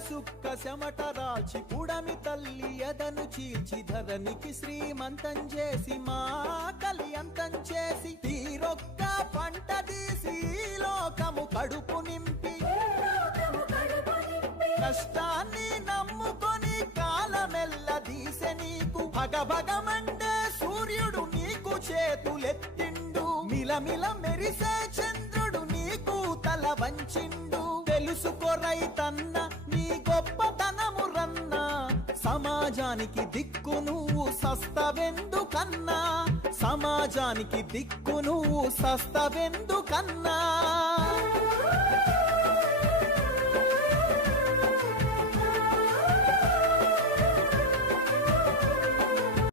సుక్క చెమట రాల్చి పుడమి తల్లి ఎదను చీల్చి ధరణికి శ్రీమంతం చేసి మా కలి అంతం చేసి తీరొక్క పంట తీసి లోకము కడుపు నింపి కష్టాన్ని నమ్ముకొని కాలమెల్ల దీసె నీకు భగభగమండే సూర్యుడు నీకు చేతులెత్తిండు మిలమిల మెరిసే చంద్రుడు నీకు తల వంచిండు తెలుసుకో రైతన్న నీ గొప్పతనము రన్నా సమాజానికి దిక్కు నువ్వు సస్తవెందుకన్నా సమాజానికి దిక్కు నువ్వు సస్తవెందుకన్నా